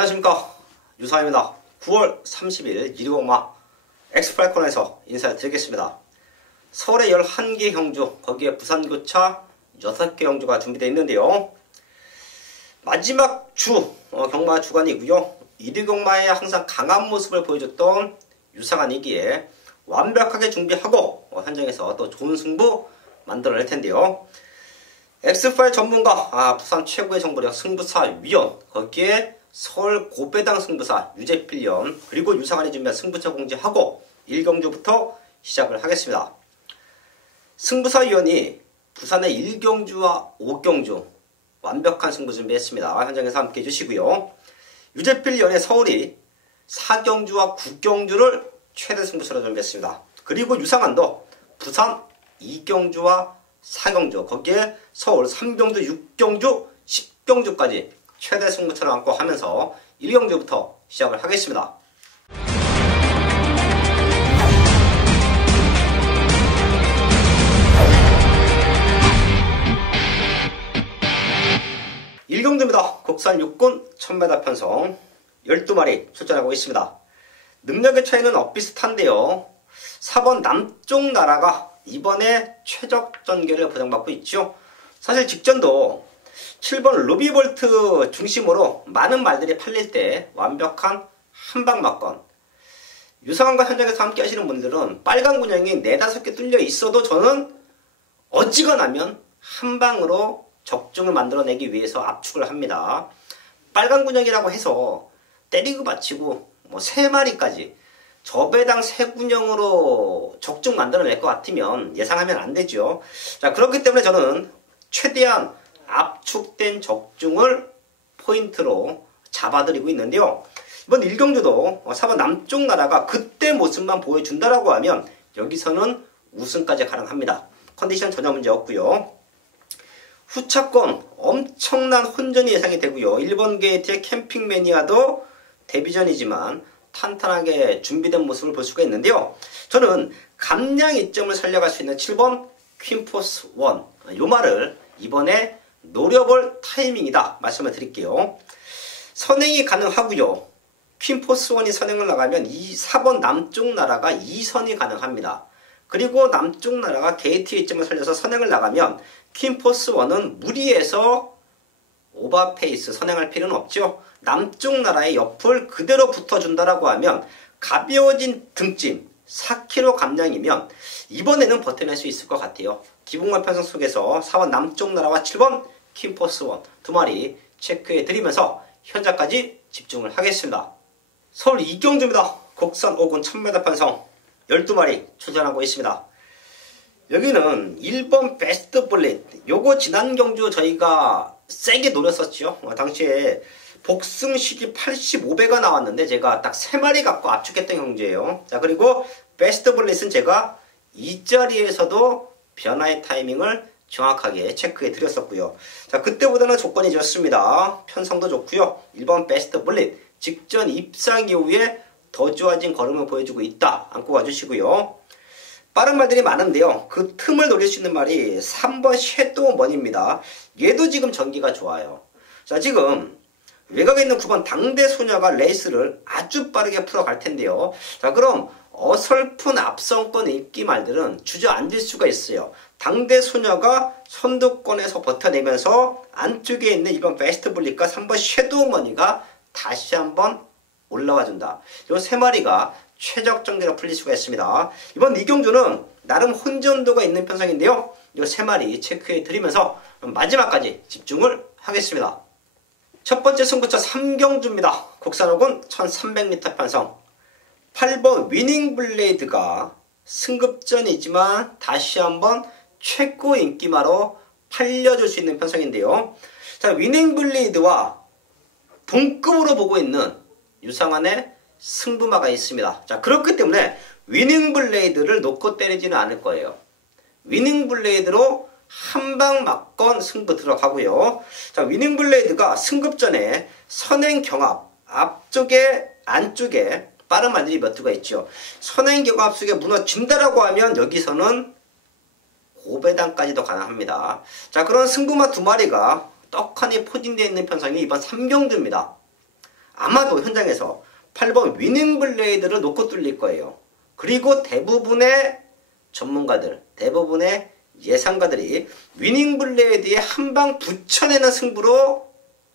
안녕하십니까, 유사입니다. 9월 30일 이리공마 엑스프라이콘에서 인사를 드리겠습니다. 서울의 11개 경주, 거기에 부산교차 6개 경주가 준비되어 있는데요. 마지막 주 경마 주간이고요. 이리공마에 항상 강한 모습을 보여줬던 유상한이기에 완벽하게 준비하고 현장에서 또 좋은 승부 만들어낼 텐데요. 엑스파일 전문가, 부산 최고의 정보력 승부사 위원, 거기에 서울 고배당 승부사 유재필련, 그리고 유상한이 준비한 승부처 공지하고 1경주부터 시작을 하겠습니다. 승부사 위원이 부산의 1경주와 5경주 완벽한 승부 준비했습니다. 현장에서 함께 해주시고요. 유재필련의 서울이 4경주와 9경주를 최대 승부처로 준비했습니다. 그리고 유상한도 부산 2경주와 4경주, 거기에 서울 3경주, 6경주, 10경주까지 최대 승부처를 안고 하면서 1경주부터 시작을 하겠습니다. 일경주입니다. 국산 육군 1000m 편성 12마리 출전하고 있습니다. 능력의 차이는 엇비슷한데요. 4번 남쪽 나라가 이번에 최적 전개를 보장받고 있죠. 사실 직전도 7번 루비볼트 중심으로 많은 말들이 팔릴 때 완벽한 한방 막건, 유상한과 현장에서 함께 하시는 분들은 빨간 군형이 4-5개 뚫려 있어도 저는 어지간하면 한방으로 적중을 만들어내기 위해서 압축을 합니다. 빨간 군형이라고 해서 때리고 받치고 3마리까지 저배당 3군형으로 적중 만들어낼 것 같으면 예상하면 안 되죠. 자, 그렇기 때문에 저는 최대한 압축된 적중을 포인트로 잡아드리고 있는데요. 이번 1경주도 4번 남쪽 나라가 그때 모습만 보여준다라고 하면 여기서는 우승까지 가능합니다. 컨디션 전혀 문제 없고요. 후차권 엄청난 혼전이 예상이 되고요. 1번 게이트의 캠핑 매니아도 데뷔전이지만 탄탄하게 준비된 모습을 볼 수가 있는데요. 저는 감량 이점을 살려갈 수 있는 7번 퀸포스 1, 요 말을 이번에 노려볼 타이밍이다 말씀을 드릴게요. 선행이 가능하고요. 퀸포스 1이 선행을 나가면 이 4번 남쪽 나라가 2선이 가능합니다. 그리고 남쪽 나라가 게이트 이점을 살려서 선행을 나가면 퀸포스 1은 무리해서 오버페이스 선행할 필요는 없죠. 남쪽 나라의 옆을 그대로 붙어준다라고 하면 가벼워진 등짐 4kg 감량이면 이번에는 버텨낼 수 있을 것 같아요. 기본관 편성 속에서 4번 남쪽 나라와 7번 퀸포스 1 두 마리 체크해 드리면서 현장까지 집중을 하겠습니다. 서울 2경주입니다. 국산 5군 1000m 편성 12마리 출전하고 있습니다. 여기는 1번 베스트 블릿, 요거 지난 경주 저희가 세게 노렸었죠. 당시에 복승 시기 85배가 나왔는데 제가 딱 3마리 갖고 압축했던 경주예요. 자, 그리고 베스트 블릿은 제가 이 자리에서도 변화의 타이밍을 정확하게 체크해 드렸었고요. 자, 그때보다는 조건이 좋습니다. 편성도 좋고요. 1번 베스트 블릿 직전 입상 이후에 더 좋아진 걸음을 보여주고 있다. 안고 가주시고요. 빠른 말들이 많은데요. 그 틈을 노릴 수 있는 말이 3번 섀도우 머니입니다. 얘도 지금 전기가 좋아요. 자, 지금 외곽에 있는 9번 당대 소녀가 레이스를 아주 빠르게 풀어갈 텐데요. 자, 그럼 어설픈 앞선권 읽기 말들은 주저앉을 수가 있어요. 당대 소녀가 선두권에서 버텨내면서 안쪽에 있는 2번 베스트 블릿과 3번 섀도우 머니가 다시 한번 올라와준다. 이 3마리가 최적 정대로 풀릴 수가 있습니다. 이번 2경주는 나름 혼전도가 있는 편성인데요. 이 3마리 체크해 드리면서 마지막까지 집중을 하겠습니다. 첫 번째 승부처 3경주입니다. 국산 5군 1300m 편성 8번 위닝 블레이드가 승급전이지만 다시 한번 최고 인기마로 팔려줄 수 있는 편성인데요. 자, 위닝 블레이드와 동급으로 보고 있는 유상한의 승부마가 있습니다. 자, 그렇기 때문에 위닝 블레이드를 놓고 때리지는 않을 거예요. 위닝 블레이드로 한방 막건 승부 들어가고요. 자, 위닝 블레이드가 승급전에 선행 경합 앞쪽에 안쪽에 빠른 말들이 몇 두가 있죠. 선행 경합 속에 무너진다라고 하면 여기서는 고배당까지도 가능합니다. 자, 그런 승부마 2마리가 떡하니 포진되어 있는 편성이 이번 3경주입니다. 아마도 현장에서 8번 위닝블레이드를 놓고 뚫릴 거예요. 그리고 대부분의 전문가들, 대부분의 예상가들이 위닝블레이드에 한 방 붙여내는 승부로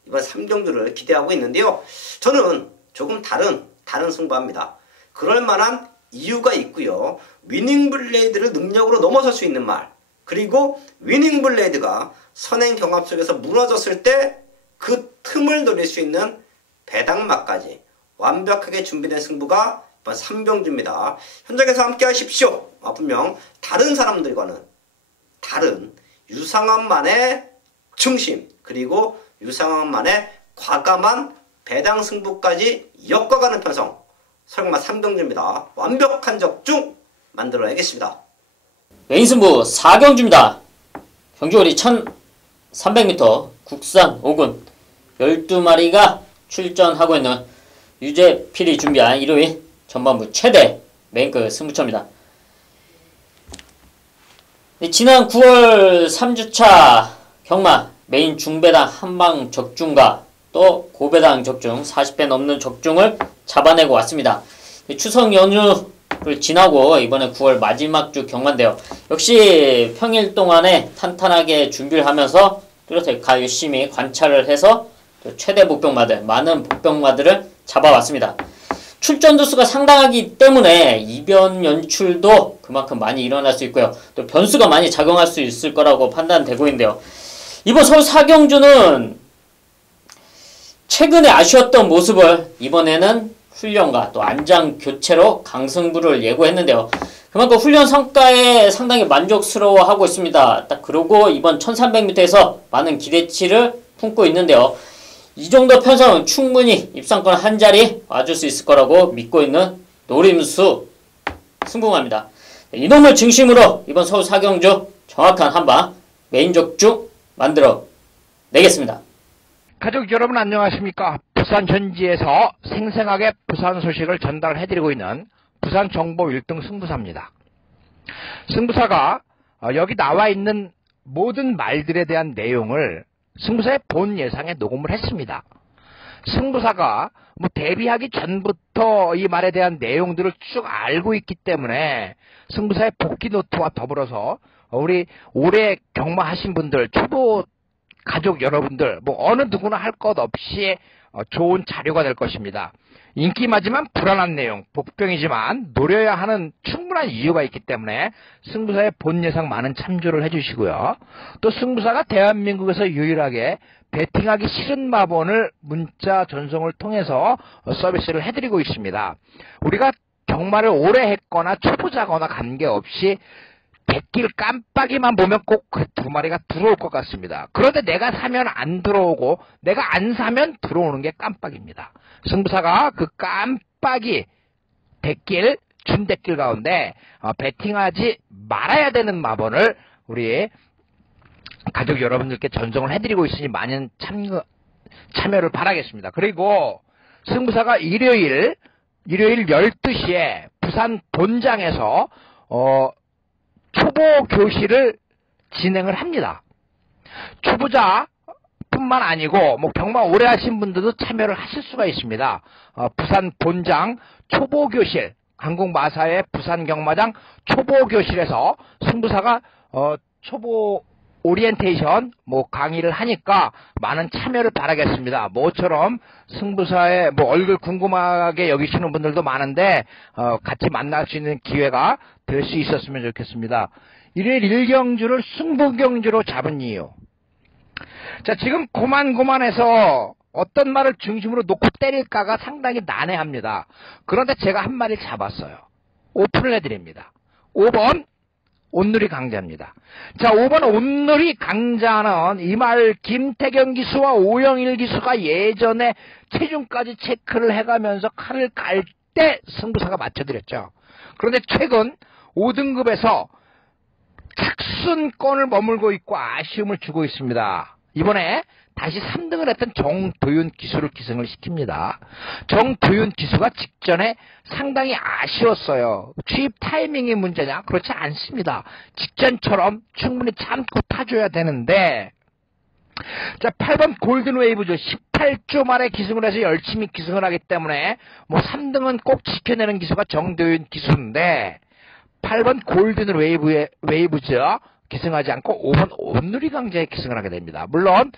이번 3경주를 기대하고 있는데요. 저는 조금 다른 승부합니다. 그럴 만한 이유가 있고요. 위닝블레이드를 능력으로 넘어설 수 있는 말, 그리고 위닝블레이드가 선행 경합 속에서 무너졌을 때 그 틈을 노릴 수 있는 배당막까지 완벽하게 준비된 승부가 이번 3경주입니다. 현장에서 함께 하십시오. 분명 다른 사람들과는 다른 유상원만의 중심, 그리고 유상원만의 과감한 배당 승부까지 엮어가는 편성, 설마 3경주입니다. 완벽한 적중 만들어야겠습니다. 메인 승부 4경주입니다. 경주거리 1300m 국산 5군 12마리가 출전하고 있는 유재필이 준비한 일요일 전반부 최대 메인급 승부처입니다. 지난 9월 3주차 경마 메인 중배당 한방 적중과 또 고배당 적중 40배 넘는 적중을 잡아내고 왔습니다. 추석 연휴를 지나고 이번에 9월 마지막 주 경마인데요. 역시 평일 동안에 탄탄하게 준비를 하면서 뚜렷하게 열심히 관찰을 해서 최대 복병마들, 많은 복병마들을 잡아왔습니다. 출전 두수가 상당하기 때문에 이변 연출도 그만큼 많이 일어날 수 있고요. 또 변수가 많이 작용할 수 있을 거라고 판단되고 있는데요. 이번 서울 4경주는 최근에 아쉬웠던 모습을 이번에는 훈련과 또 안장 교체로 강승부를 예고했는데요. 그만큼 훈련 성과에 상당히 만족스러워하고 있습니다. 딱 그러고 이번 1300m에서 많은 기대치를 품고 있는데요. 이 정도 편성은 충분히 입상권 한 자리 와줄 수 있을 거라고 믿고 있는 노림수 승부마입니다. 이놈을 중심으로 이번 서울 4경주 정확한 한방 메인 적중 만들어 내겠습니다. 가족 여러분 안녕하십니까. 부산 현지에서 생생하게 부산 소식을 전달해드리고 있는 부산 정보 1등 승부사입니다. 승부사가 여기 나와 있는 모든 말들에 대한 내용을 승부사의 본 예상에 녹음을 했습니다. 승부사가 데뷔하기 전부터 이 말에 대한 내용들을 쭉 알고 있기 때문에 승부사의 복귀 노트와 더불어서 우리 올해 경마하신 분들, 초보 가족 여러분들, 어느 누구나 할 것 없이 좋은 자료가 될 것입니다. 인기마지만 불안한 내용, 복병이지만 노려야 하는 충분한 이유가 있기 때문에 승부사의 본 예상 많은 참조를 해주시고요. 또 승부사가 대한민국에서 유일하게 베팅하기 싫은 마본을 문자 전송을 통해서 서비스를 해드리고 있습니다. 우리가 경마를 오래 했거나 초보자거나 관계없이 백길 깜빡이만 보면 꼭 그 두 마리가 들어올 것 같습니다. 그런데 내가 사면 안 들어오고 내가 안 사면 들어오는 게 깜빡입니다. 승부사가 그 깜빡이 백길, 준백길 가운데 베팅하지 말아야 되는 마본을 우리 가족 여러분들께 전송을 해드리고 있으니 많은 참여를 바라겠습니다. 그리고 승부사가 일요일 12시에 부산 본장에서 초보 교실을 진행을 합니다. 초보자뿐만 아니고 경마 오래 하신 분들도 참여를 하실 수가 있습니다. 부산 본장 초보 교실, 한국마사의 부산 경마장 초보 교실에서 승부사가 초보 오리엔테이션 강의를 하니까 많은 참여를 바라겠습니다. 모처럼 승부사의 얼굴 궁금하게 여기시는 분들도 많은데 같이 만날 수 있는 기회가 될 수 있었으면 좋겠습니다. 일요일 1경주를 승부경주로 잡은 이유. 자, 지금 고만고만해서 어떤 말을 중심으로 놓고 때릴까가 상당히 난해합니다. 그런데 제가 한 마리 잡았어요. 오픈을 해드립니다. 5번 온누리 강자입니다. 자, 5번 온누리 강자는 이 말 김태경 기수와 오영일 기수가 예전에 체중까지 체크를 해가면서 칼을 갈 때 승부사가 맞춰드렸죠. 그런데 최근 5등급에서 착순권을 머물고 있고 아쉬움을 주고 있습니다. 이번에 다시 3등을 했던 정도윤 기수를 기승을 시킵니다. 정도윤 기수가 직전에 상당히 아쉬웠어요. 취입 타이밍이 문제냐? 그렇지 않습니다. 직전처럼 충분히 참고 타줘야 되는데 자, 8번 골든 웨이브죠. 18주 만에 기승을 해서 열심히 기승을 하기 때문에 뭐 3등은 꼭 지켜내는 기수가 정도윤 기수인데 8번 골든 웨이브죠. 기승하지 않고 5번 온누리 강자에 기승을 하게 됩니다. 물론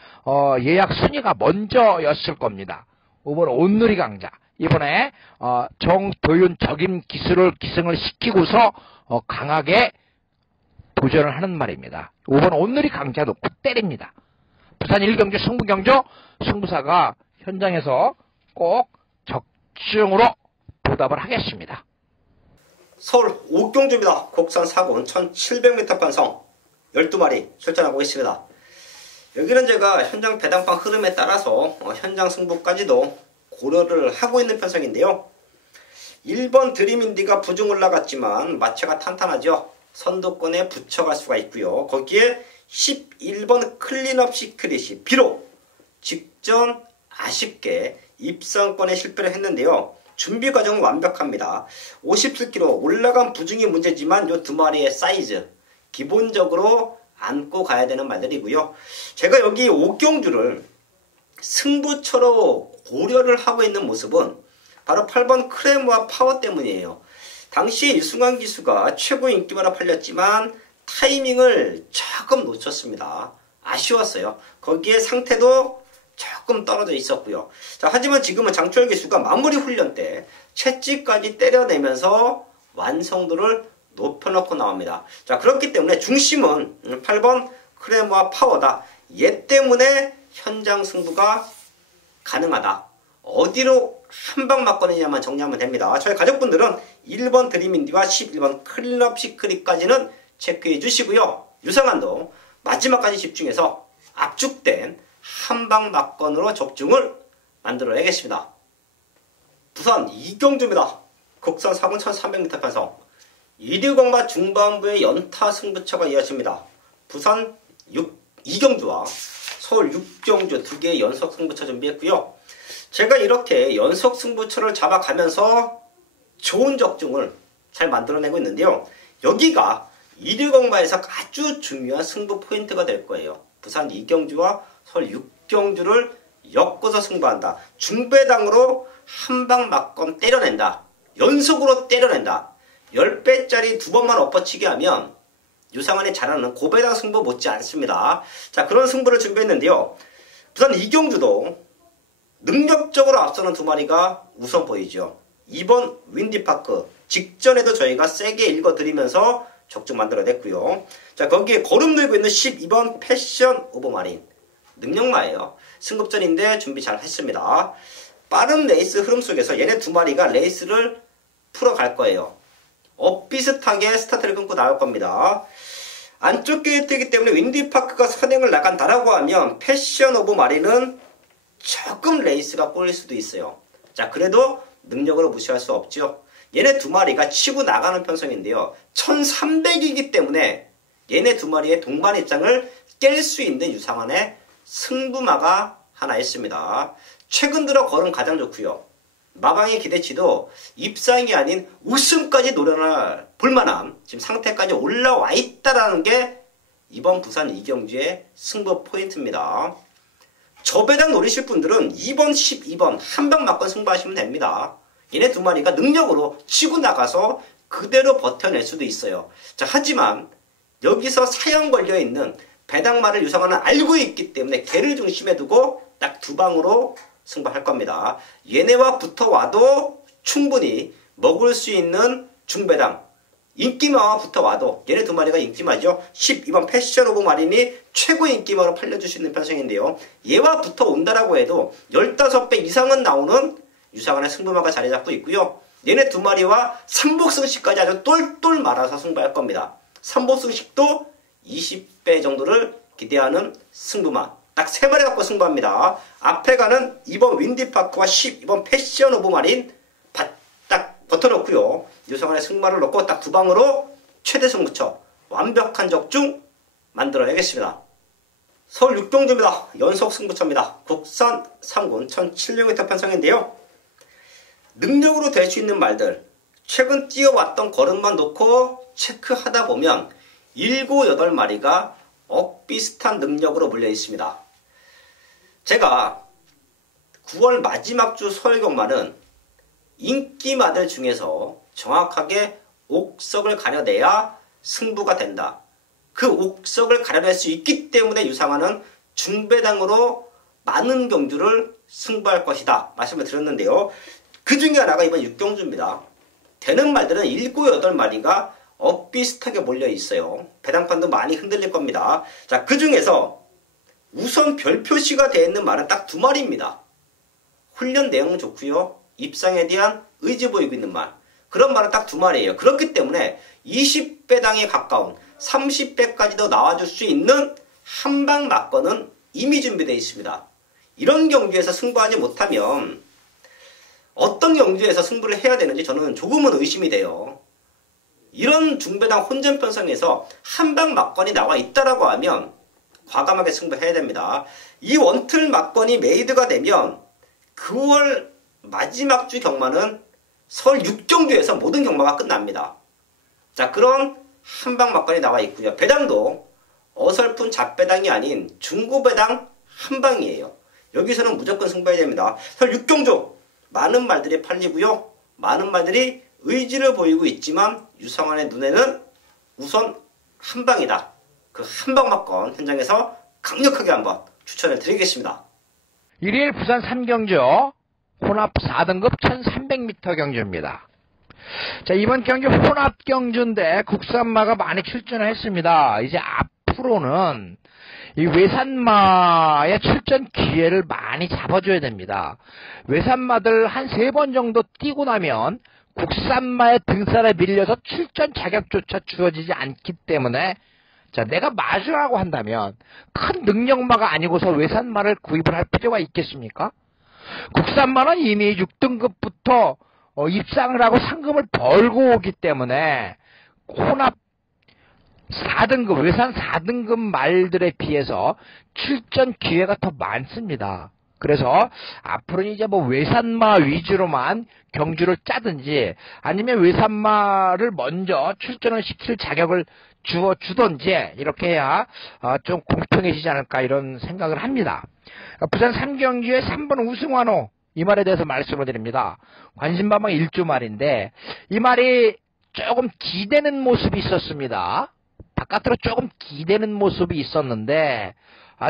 예약 순위가 먼저였을 겁니다. 5번 온누리 강자. 이번에 정도윤 적임 기수를 기승을 시키고서 강하게 도전을 하는 말입니다. 5번 온누리 강자 놓고 때립니다. 부산 1경주 승부경주 승부사가 현장에서 꼭 적중으로 보답을 하겠습니다. 서울 옥경주입니다. 국산 4군 1700m 편성 12마리 출전하고 있습니다. 여기는 제가 현장 배당판 흐름에 따라서 현장 승부까지도 고려를 하고 있는 편성인데요. 1번 드림인디가 부중 올라갔지만 마체가 탄탄하죠. 선두권에 붙여갈 수가 있고요. 거기에 11번 클린업 시크릿이 비록 직전 아쉽게 입상권에 실패를 했는데요. 준비 과정은 완벽합니다. 57kg 올라간 부중이 문제지만 이 두 마리의 사이즈 기본적으로 안고 가야 되는 말들이고요. 제가 여기 옥경주를 승부처로 고려를 하고 있는 모습은 바로 8번 크레모아 파워 때문이에요. 당시 유승환 기수가 최고 인기마로 팔렸지만 타이밍을 조금 놓쳤습니다. 아쉬웠어요. 거기에 상태도 조금 떨어져 있었고요. 자, 하지만 지금은 장철 기수가 마무리 훈련 때 채찌까지 때려내면서 완성도를 높여놓고 나옵니다. 자, 그렇기 때문에 중심은 8번 크레모아 파워다. 얘 때문에 현장 승부가 가능하다. 어디로 한 방 맞거느냐만 정리하면 됩니다. 저희 가족분들은 1번 드림인디와 11번 클럽 시크릿까지는 체크해 주시고요. 유상한도 마지막까지 집중해서 압축된 한방 막건으로 적중을 만들어내겠습니다. 부산 이경주입니다. 국산 4군 1300m 편성 1위공마 중반부의 연타 승부처가 이어집니다. 부산 이경주와 서울 6경주 두 개의 연속 승부처 준비했고요. 제가 이렇게 연속 승부처를 잡아가면서 좋은 적중을 잘 만들어내고 있는데요. 여기가 1위공마에서 아주 중요한 승부 포인트가 될 거예요. 부산 이경주와 서울 6경주를 엮어서 승부한다. 중배당으로 한방 막건 때려낸다. 연속으로 때려낸다. 10배짜리 두 번만 엎어치게 하면 유상환이 잘하는 고배당 승부 못지 않습니다. 자, 그런 승부를 준비했는데요. 부산 이경주도 능력적으로 앞서는 두 마리가 우선 보이죠. 2번 윈디파크 직전에도 저희가 세게 읽어드리면서 적중 만들어냈고요. 자, 거기에 거름 들고 있는 12번 패션 오버마린 능력마예요. 승급전인데 준비 잘 했습니다. 빠른 레이스 흐름 속에서 얘네 두 마리가 레이스를 풀어갈 거예요. 비슷하게 스타트를 끊고 나올 겁니다. 안쪽 게이트이기 때문에 윈디파크가 선행을 나간다라고 하면 패션 오브 마린은 조금 레이스가 꼬일 수도 있어요. 자, 그래도 능력으로 무시할 수 없죠. 얘네 두 마리가 치고 나가는 편성인데요. 1300이기 때문에 얘네 두 마리의 동반 입장을 깰 수 있는 유상환의 승부마가 하나 있습니다. 최근 들어 걸음 가장 좋고요. 마방의 기대치도 입상이 아닌 우승까지 노려낼 볼만한 지금 상태까지 올라와 있다라는 게 이번 부산 이경주의 승부 포인트입니다. 저배당 노리실 분들은 2번, 12번 한방 맞건 승부하시면 됩니다. 얘네 두 마리가 능력으로 치고 나가서 그대로 버텨낼 수도 있어요. 자, 하지만 여기서 사형 걸려있는 배당마를 유상환은 알고 있기 때문에 걔를 중심에 두고 딱 두 방으로 승부할 겁니다. 얘네와 붙어와도 충분히 먹을 수 있는 중배당 인기마와 붙어와도 얘네 두 마리가 인기마죠. 12번 패션 오브 마린이 최고 인기마로 팔려줄 수 있는 편성인데요. 얘와 붙어온다라고 해도 15배 이상은 나오는 유상환의 승부마가 자리 잡고 있고요. 얘네 두 마리와 삼복승식까지 아주 똘똘 말아서 승부할 겁니다. 삼복승식도 20배 정도를 기대하는 승부마. 딱 세 마리 갖고 승부합니다. 앞에 가는 2번 윈디파크와 12번 패션 오브 마린 딱 버텨놓고요. 유상환의 승마를 놓고 딱 두 방으로 최대 승부처 완벽한 적중 만들어내겠습니다. 서울 6경주입니다. 연속 승부처입니다. 국산 3군 1700m 편성인데요. 능력으로 될 수 있는 말들 최근 뛰어왔던 걸음만 놓고 체크하다 보면 7, 8마리가 비슷한 능력으로 물려 있습니다. 제가 9월 마지막 주 서울 경마는 인기마들 중에서 정확하게 옥석을 가려내야 승부가 된다. 그 옥석을 가려낼 수 있기 때문에 유상화는 중배당으로 많은 경주를 승부할 것이다 말씀을 드렸는데요. 그 중에 하나가 이번 6경주입니다. 되는 말들은 7, 8마리가 엇비슷하게 몰려 있어요. 배당판도 많이 흔들릴 겁니다. 자, 그 중에서 우선 별표시가 되어 있는 말은 딱 2마리입니다. 훈련 내용은 좋고요. 입상에 대한 의지 보이고 있는 말. 그런 말은 딱 2마리예요. 그렇기 때문에 20배당에 가까운 30배까지도 나와줄 수 있는 한방 막건은 이미 준비되어 있습니다. 이런 경주에서 승부하지 못하면 어떤 경주에서 승부를 해야 되는지 저는 조금은 의심이 돼요. 이런 중배당 혼전 편성에서 한방 막건이 나와 있다라고 하면 과감하게 승부해야 됩니다. 이 원틀 막건이 메이드가 되면 9월 마지막 주 경마는 설 6경주에서 모든 경마가 끝납니다. 자, 그런 한방 막건이 나와 있고요. 배당도 어설픈 잡배당이 아닌 중고배당 한방이에요. 여기서는 무조건 승부해야 됩니다. 설 6경주 많은 말들이 팔리고요. 많은 말들이 의지를 보이고 있지만 유상환의 눈에는 우선 한방이다. 그 한방 막건 현장에서 강력하게 한번 추천을 드리겠습니다. 일일 부산 3경주 혼합 4등급 1300m 경주입니다. 자, 이번 경주 혼합 경주인데 국산마가 많이 출전을 했습니다. 이제 앞으로는 이 외산마의 출전 기회를 많이 잡아줘야 됩니다. 외산마들 한 3번 정도 뛰고 나면 국산마의 등살에 밀려서 출전 자격조차 주어지지 않기 때문에 자, 내가 마주라고 한다면 큰 능력마가 아니고서 외산마를 구입을 할 필요가 있겠습니까? 국산마는 이미 6등급부터 입상을 하고 상금을 벌고 오기 때문에 혼합 4등급, 외산 4등급 말들에 비해서 출전 기회가 더 많습니다. 그래서 앞으로는 이제 뭐 외산마 위주로만 경주를 짜든지 아니면 외산마를 먼저 출전을 시킬 자격을 주던지 이렇게 해야 좀 공평해지지 않을까 이런 생각을 합니다. 부산 3경주의 3번 우승환호 이 말에 대해서 말씀을 드립니다. 관심바방 1주 말인데 이 말이 조금 기대는 모습이 있었습니다. 바깥으로 조금 기대는 모습이 있었는데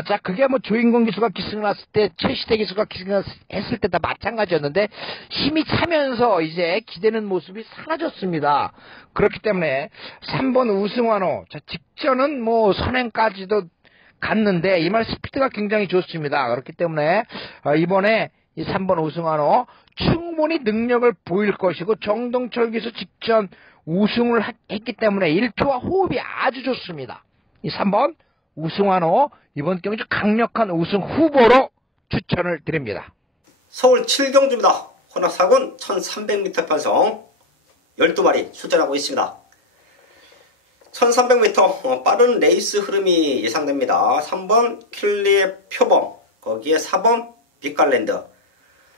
자, 그게 뭐 조인공 기수가 기승을 했을 때, 최시태 기수가 기승을 했을 때 다 마찬가지였는데, 힘이 차면서 이제 기대는 모습이 사라졌습니다. 그렇기 때문에, 3번 우승환호, 자, 직전은 뭐 선행까지도 갔는데, 이 말 스피드가 굉장히 좋습니다. 그렇기 때문에, 이번에 이 3번 우승환호, 충분히 능력을 보일 것이고, 정동철 기수 직전 우승을 했기 때문에, 1초와 호흡이 아주 좋습니다. 이 3번, 우승환호 이번 경주 강력한 우승 후보로 추천을 드립니다. 서울 7경주입니다. 혼합 4군 1300m 편성 12마리 출전하고 있습니다. 1300m 빠른 레이스 흐름이 예상됩니다. 3번 킬리의 표범, 거기에 4번 빛깔랜드,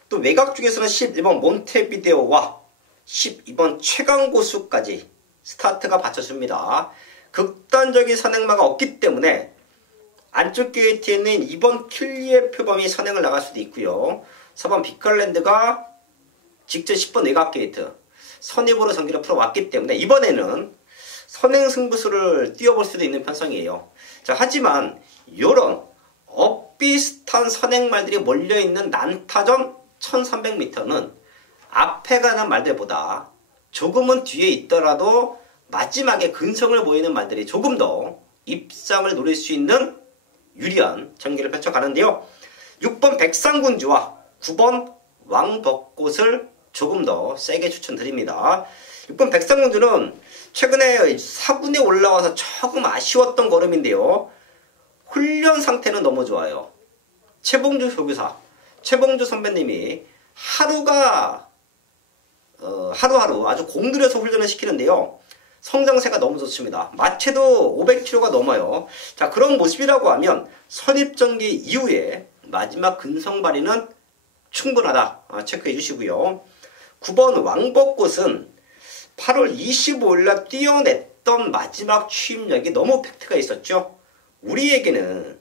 또 외곽 중에서는 11번 몬테비데오와 12번 최강고수까지 스타트가 받쳐줍니다. 극단적인 선행마가 없기 때문에 안쪽 게이트에 있는 2번 킬리의 표범이 선행을 나갈 수도 있고요. 4번 빛깔랜드가 직전 10번 외곽 게이트 선입으로 전기를 풀어왔기 때문에 이번에는 선행 승부수를 띄워볼 수도 있는 편성이에요. 자, 하지만 이런 엇비슷한 선행말들이 몰려있는 난타전 1300m는 앞에 가는 말들보다 조금은 뒤에 있더라도 마지막에 근성을 보이는 말들이 조금 더 입상을 노릴 수 있는 유리한 전개를 펼쳐가는데요. 6번 백상군주와 9번 왕벚꽃을 조금 더 세게 추천드립니다. 6번 백상군주는 최근에 4군에 올라와서 조금 아쉬웠던 걸음인데요. 훈련 상태는 너무 좋아요. 최봉주 조교사, 최봉주 선배님이 하루하루 아주 공들여서 훈련을 시키는데요. 성장세가 너무 좋습니다. 마체도 500kg가 넘어요. 자, 그런 모습이라고 하면 선입전기 이후에 마지막 근성 발휘는 충분하다. 체크해 주시고요. 9번 왕벚꽃은 8월 25일날 뛰어냈던 마지막 추임력이 너무 팩트가 있었죠. 우리에게는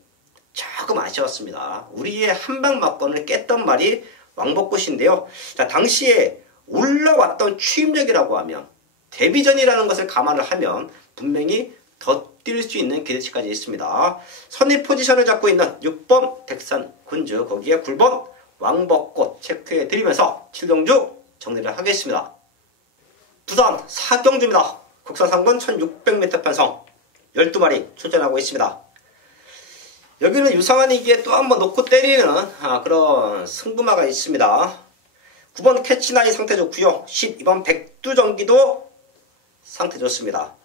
조금 아쉬웠습니다. 우리의 한방 막권을 깼던 말이 왕벚꽃인데요. 자, 당시에 올라왔던 추임력이라고 하면 데뷔전이라는 것을 감안을 하면 분명히 더 뛸 수 있는 기대치까지 있습니다. 선입 포지션을 잡고 있는 6번 덱산 군주, 거기에 9번 왕벚꽃 체크해 드리면서 7경주 정리를 하겠습니다. 부산 4경주입니다. 국산 상권 1600m 편성 12마리 출전하고 있습니다. 여기는 유상한 이기에 또 한번 놓고 때리는 그런 승부마가 있습니다. 9번 캐치나이 상태 좋고요. 12번 백두전기도 상태 좋습니다.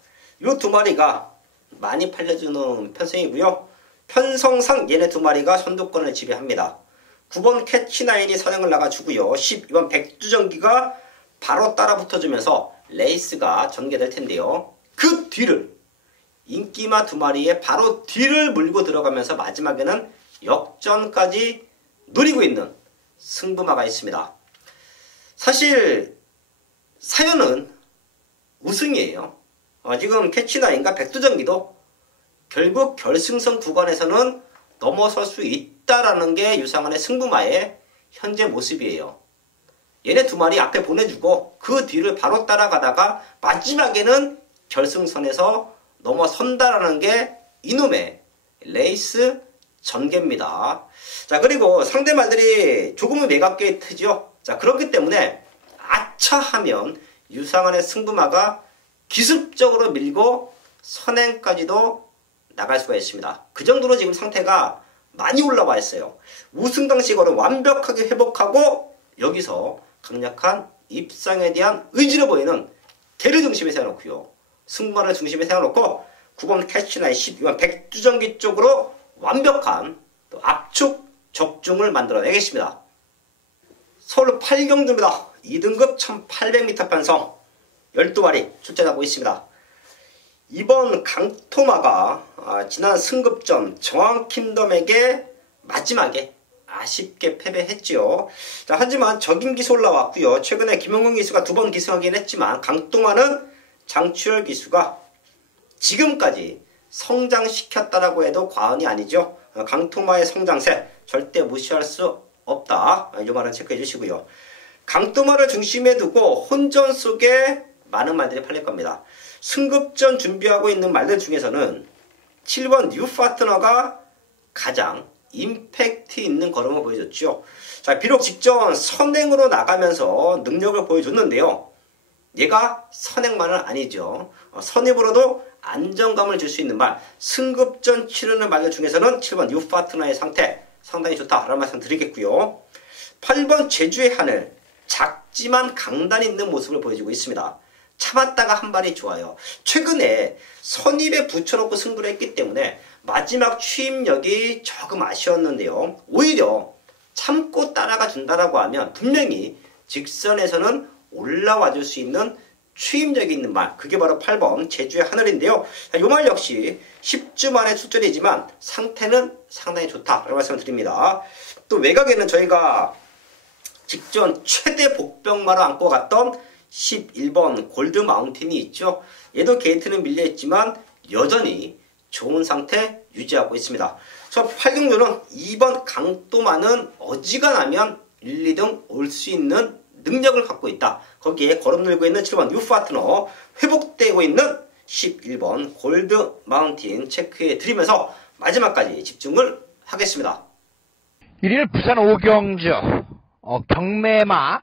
이 두 마리가 많이 팔려주는 편성이고요. 편성상 얘네 두 마리가 선두권을 지배합니다. 9번 캐치나인이 선행을 나가주고요. 12번 백두전기가 바로 따라 붙어주면서 레이스가 전개될 텐데요. 그 뒤를 인기마 두 마리의 바로 뒤를 물고 들어가면서 마지막에는 역전까지 노리고 있는 승부마가 있습니다. 사실 사연은 우승이에요. 지금 캐치나인과 백두전기도 결국 결승선 구간에서는 넘어설 수 있다라는 게 유상한의 승부마의 현재 모습이에요. 얘네 두 마리 앞에 보내주고 그 뒤를 바로 따라가다가 마지막에는 결승선에서 넘어선다라는 게 이놈의 레이스 전개입니다. 자, 그리고 상대 말들이 조금은 매갑게 트죠. 자, 그렇기 때문에 아차 하면 유상한의 승부마가 기습적으로 밀고 선행까지도 나갈 수가 있습니다. 그 정도로 지금 상태가 많이 올라와 있어요. 우승 당시거를 완벽하게 회복하고 여기서 강력한 입상에 대한 의지를 보이는 개를 중심에 세워놓고요. 승부마를 중심에 세워놓고 9번 캐치나이 12번 백두전기 쪽으로 완벽한 또 압축 적중을 만들어내겠습니다. 서울 8경주입니다. 2등급 1800m 편성 12마리 출전하고 있습니다. 이번 강토마가 지난 승급전 정황킨덤에게 마지막에 아쉽게 패배했지요. 자, 하지만 적임 기수 올라왔고요. 최근에 김영근 기수가 2번 기승하긴 했지만 강토마는 장추열 기수가 지금까지 성장시켰다라고 해도 과언이 아니죠. 강토마의 성장세 절대 무시할 수 없다. 이 말은 체크해 주시고요. 강토마를 중심에 두고 혼전 속에 많은 말들이 팔릴 겁니다. 승급전 준비하고 있는 말들 중에서는 7번 뉴파트너가 가장 임팩트 있는 걸음을 보여줬죠. 자, 비록 직전 선행으로 나가면서 능력을 보여줬는데요. 얘가 선행만은 아니죠. 선입으로도 안정감을 줄 수 있는 말, 승급전 치르는 말들 중에서는 7번 뉴파트너의 상태 상당히 좋다라는 말씀 드리겠고요. 8번 제주의 하늘, 작지만 강단 있는 모습을 보여주고 있습니다. 참았다가 한 발이 좋아요. 최근에 선입에 붙여놓고 승부를 했기 때문에 마지막 추임력이 조금 아쉬웠는데요. 오히려 참고 따라가 준다라고 하면 분명히 직선에서는 올라와 줄 수 있는 추임력이 있는 말, 그게 바로 8번 제주의 하늘인데요. 이 말 역시 10주 만에 출전이지만 상태는 상당히 좋다라고 말씀을 드립니다. 또 외곽에는 저희가 직전 최대 복병마로 안고 갔던 11번 골드 마운틴이 있죠. 얘도 게이트는 밀려있지만 여전히 좋은 상태 유지하고 있습니다. 저 8경주는 2번 강도마는 어지간하면 1, 2등 올 수 있는 능력을 갖고 있다. 거기에 걸음 늘고 있는 7번 뉴파트너, 회복되고 있는 11번 골드 마운틴 체크해 드리면서 마지막까지 집중을 하겠습니다. 1일 부산 5경주 경매마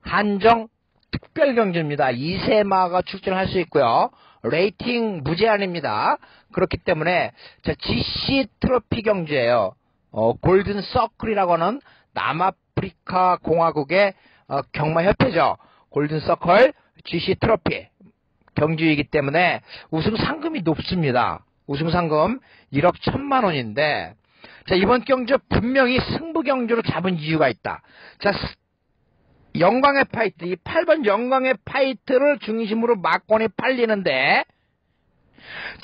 한정 특별경주입니다. 2세마가 출전할 수 있고요. 레이팅 무제한입니다. 그렇기 때문에 GC 트로피 경주예요. 골든 서클이라고 하는 남아프리카 공화국의 경마협회죠. 골든 서클 GC 트로피 경주이기 때문에 우승 상금이 높습니다. 우승 상금 1억 1천만 원인데, 자, 이번 경주 분명히 승부 경주로 잡은 이유가 있다. 자, 영광의 파이트, 이 8번 영광의 파이트를 중심으로 막권이 팔리는데,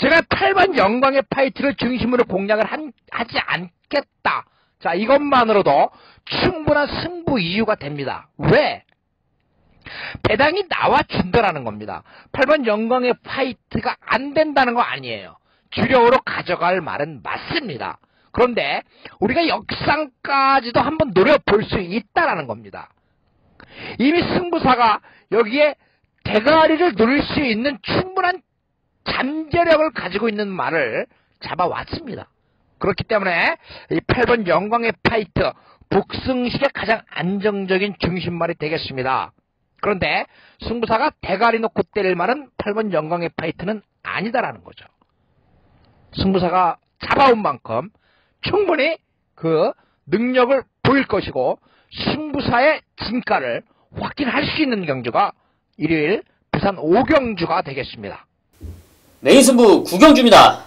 제가 8번 영광의 파이트를 중심으로 공략을 하지 않겠다. 자, 이것만으로도 충분한 승부 이유가 됩니다. 왜? 배당이 나와준다라는 겁니다. 8번 영광의 파이트가 안 된다는 거 아니에요. 주력으로 가져갈 말은 맞습니다. 그런데 우리가 역상까지도 한번 노려볼 수 있다라는 겁니다. 이미 승부사가 여기에 대가리를 누릴 수 있는 충분한 잠재력을 가지고 있는 말을 잡아왔습니다. 그렇기 때문에 이 8번 영광의 파이트, 복승식의 가장 안정적인 중심말이 되겠습니다. 그런데 승부사가 대가리 놓고 때릴 말은 8번 영광의 파이트는 아니다라는 거죠. 승부사가 잡아온 만큼 충분히 그 능력을 보일 것이고 승부사의 진가를 확인할 수 있는 경주가 일요일 부산 5경주가 되겠습니다. 메인 승부 9경주입니다.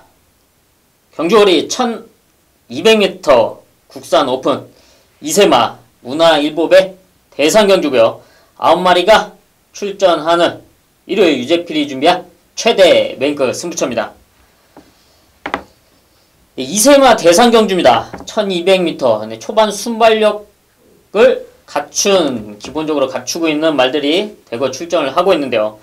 경주거리 1200m 국산 오픈 2세마 문화일보배 대상경주고요. 9마리가 출전하는 일요일 유재필이 준비한 최대 메인급 승부처입니다. 2세마 대상경주입니다. 1200m 초반 순발력을 기본적으로 갖추고 있는 말들이 대거 출전을 하고 있는데요.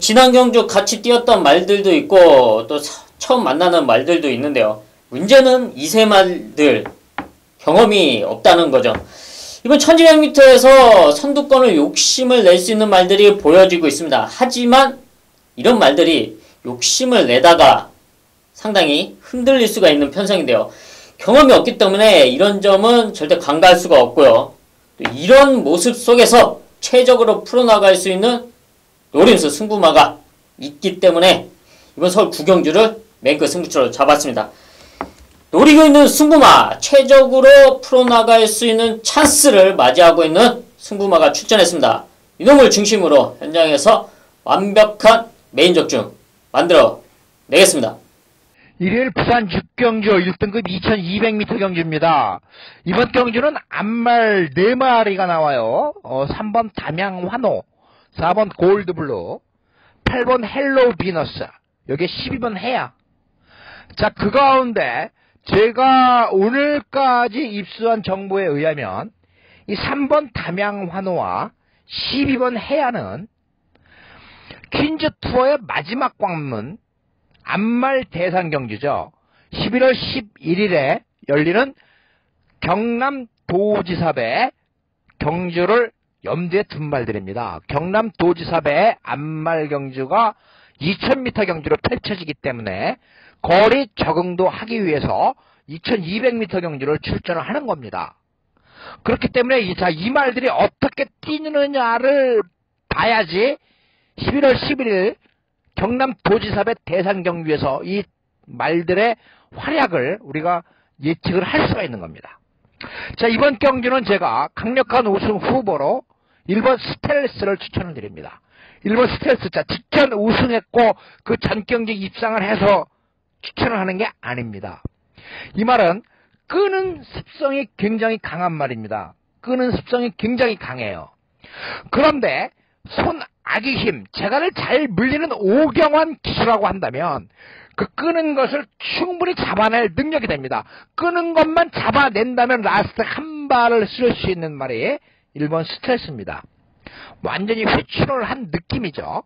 지난 경주 같이 뛰었던 말들도 있고 또 처음 만나는 말들도 있는데요. 문제는 2세마들 경험이 없다는 거죠. 이번 1200m에서 선두권을 욕심을 낼 수 있는 말들이 보여지고 있습니다. 하지만 이런 말들이 욕심을 내다가 상당히 흔들릴 수가 있는 편성인데요. 경험이 없기 때문에 이런 점은 절대 간과할 수가 없고요. 또 이런 모습 속에서 최적으로 풀어나갈 수 있는 노림수 승부마가 있기 때문에 이번 서울 9경주를 메인급 승부처로 잡았습니다. 노리고 있는 승부마, 최적으로 풀어나갈 수 있는 찬스를 맞이하고 있는 승부마가 출전했습니다. 이놈을 중심으로 현장에서 완벽한 메인 적중 만들어 내겠습니다. 일요일 부산 6경주 1등급 2200m 경주입니다. 이번 경주는 암말 4마리가 나와요. 3번 담양환호, 4번 골드블루, 8번 헬로우 비너스, 여기 12번 해야. 자, 그 가운데 제가 오늘까지 입수한 정보에 의하면 이 3번 담양환호와 12번 해야는 퀸즈 투어의 마지막 관문 암말 대상경주죠. 11월 11일에 열리는 경남도지사배 경주를 염두에 둔 말들입니다. 경남도지사배 암말 경주가 2000m 경주로 펼쳐지기 때문에 거리 적응도 하기 위해서 2200m 경주를 출전을 하는 겁니다. 그렇기 때문에 이 말들이 어떻게 뛰느냐를 봐야지 11월 11일 경남도지사배 대상경주에서 이 말들의 활약을 우리가 예측을 할 수가 있는 겁니다. 자, 이번 경주는 제가 강력한 우승 후보로 1번 스텔스를 추천을 드립니다. 1번 스텔스, 자, 직전 우승했고 그 전 경기 입상을 해서 추천을 하는 게 아닙니다. 이 말은 끄는 습성이 굉장히 강한 말입니다. 끄는 습성이 굉장히 강해요. 그런데 손아귀 힘, 재간을 잘 물리는 오경환 기수라고 한다면 그 끄는 것을 충분히 잡아낼 능력이 됩니다. 끄는 것만 잡아낸다면 라스트 한 발을 쓸 수 있는 말이 1번 스트레스입니다. 완전히 회춘을 한 느낌이죠.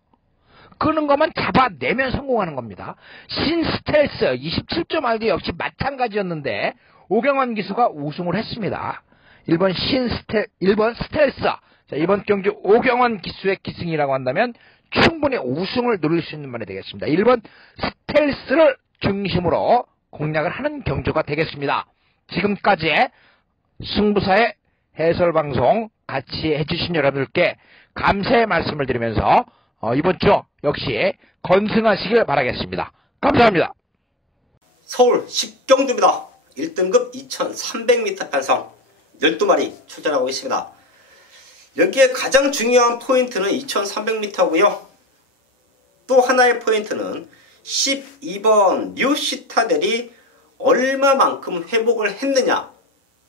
끄는 것만 잡아내면 성공하는 겁니다. 신스텔스 27점 알도 역시 마찬가지였는데 오경환 기수가 우승을 했습니다. 1번 스텔스. 자, 이번 경주 오경환 기수의 기승이라고 한다면 충분히 우승을 누릴 수 있는 말이 되겠습니다. 1번 스텔스를 중심으로 공략을 하는 경주가 되겠습니다. 지금까지의 승부사의 해설방송 같이 해주신 여러분들께 감사의 말씀을 드리면서 이번 주 역시 건승하시길 바라겠습니다. 감사합니다. 서울 10경주입니다. 1등급 2300m 편성 12마리 출전하고 있습니다. 여기에 가장 중요한 포인트는 2300m고요. 또 하나의 포인트는 12번 뉴 시타델이 얼마만큼 회복을 했느냐,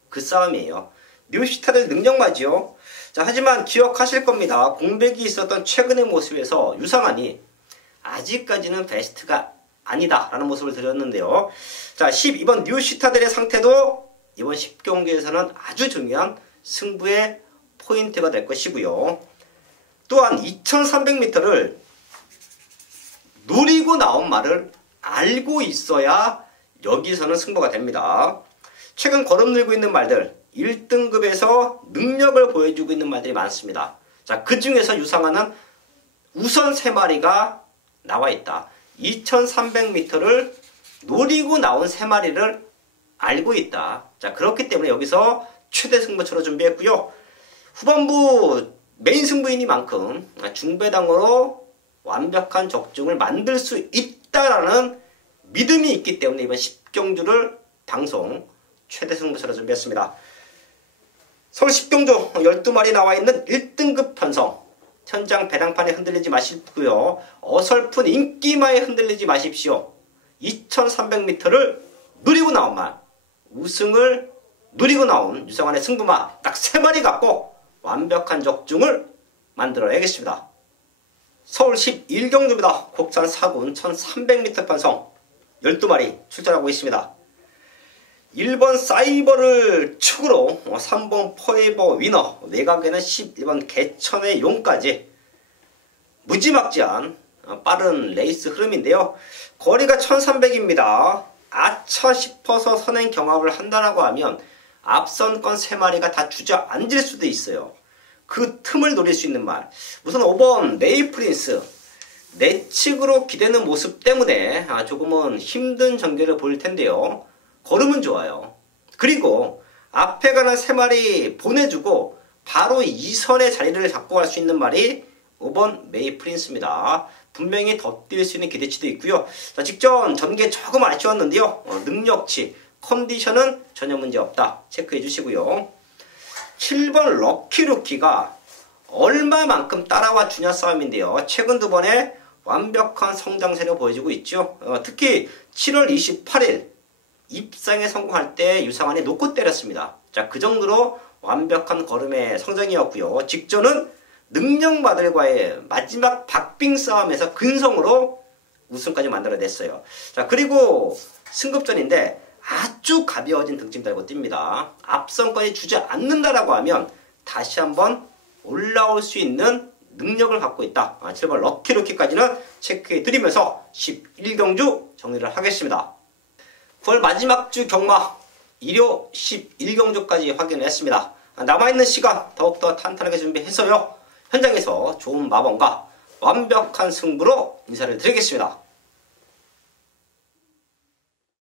그 싸움이에요. 뉴 시타델 능력마지요. 자, 하지만 기억하실 겁니다. 공백이 있었던 최근의 모습에서 유상환이 아직까지는 베스트가 아니다 라는 모습을 드렸는데요. 자, 12번 뉴 시타델의 상태도 이번 10경기에서는 아주 중요한 승부의 포인트가 될 것이고요. 또한 2300m를 노리고 나온 말을 알고 있어야 여기서는 승부가 됩니다. 최근 거름들고 있는 말들 1등급에서 능력을 보여주고 있는 말들이 많습니다. 자, 그 중에서 유상하는 우선 3마리가 나와 있다. 2300m를 노리고 나온 3마리를 알고 있다. 자, 그렇기 때문에 여기서 최대 승부처로 준비했고요. 후반부 메인 승부이니만큼 중배당으로 완벽한 적중을 만들 수 있다라는 믿음이 있기 때문에 이번 10경주를 방송 최대 승부처로 준비했습니다. 서울 10경주 12마리 나와 있는 1등급 편성. 현장 배당판에 흔들리지 마시고요. 어설픈 인기마에 흔들리지 마십시오. 2300m를 누리고 나온 말, 우승을 누리고 나온 유성환의 승부마 딱 3마리 갖고 완벽한 적중을 만들어내겠습니다. 서울 11경주입니다. 곡산 4군 1300m 편성 12마리 출전하고 있습니다. 1번 사이버를 축으로 3번 포에버 위너, 외곽에는 11번 개천의 용까지 무지막지한 빠른 레이스 흐름인데요. 거리가 1300입니다. 아차 싶어서 선행 경합을 한다라고 하면 앞선권 3마리가 다 주저앉을 수도 있어요. 그 틈을 노릴 수 있는 말. 우선 5번 메이프린스. 내측으로 기대는 모습 때문에 조금은 힘든 전개를 보일 텐데요. 걸음은 좋아요. 그리고 앞에 가는 3마리 보내주고 바로 2선의 자리를 잡고 갈 수 있는 말이 5번 메이프린스입니다. 분명히 더 뛸 수 있는 기대치도 있고요. 자, 직전 전개 조금 아쉬웠는데요. 능력치, 컨디션은 전혀 문제 없다. 체크해 주시고요. 7번 럭키루키가 얼마만큼 따라와 주냐 싸움인데요. 최근 2번에 완벽한 성장세를 보여주고 있죠. 특히 7월 28일 입상에 성공할 때 유상환이 놓고 때렸습니다. 자, 그 정도로 완벽한 걸음의 성장이었고요. 직전은 능력마들과의 마지막 박빙 싸움에서 근성으로 우승까지 만들어냈어요. 자, 그리고 승급전인데 아주 가벼워진 등짐 달고 뜁니다. 앞선까지 주저앉는다라고 하면 다시 한번 올라올 수 있는 능력을 갖고 있다. 7번 럭키루키까지는 체크해 드리면서 11경주 정리를 하겠습니다. 9월 마지막 주 경마 일요 11경주까지 확인을 했습니다. 남아있는 시간 더욱더 탄탄하게 준비해서요. 현장에서 좋은 마법과 완벽한 승부로 인사를 드리겠습니다.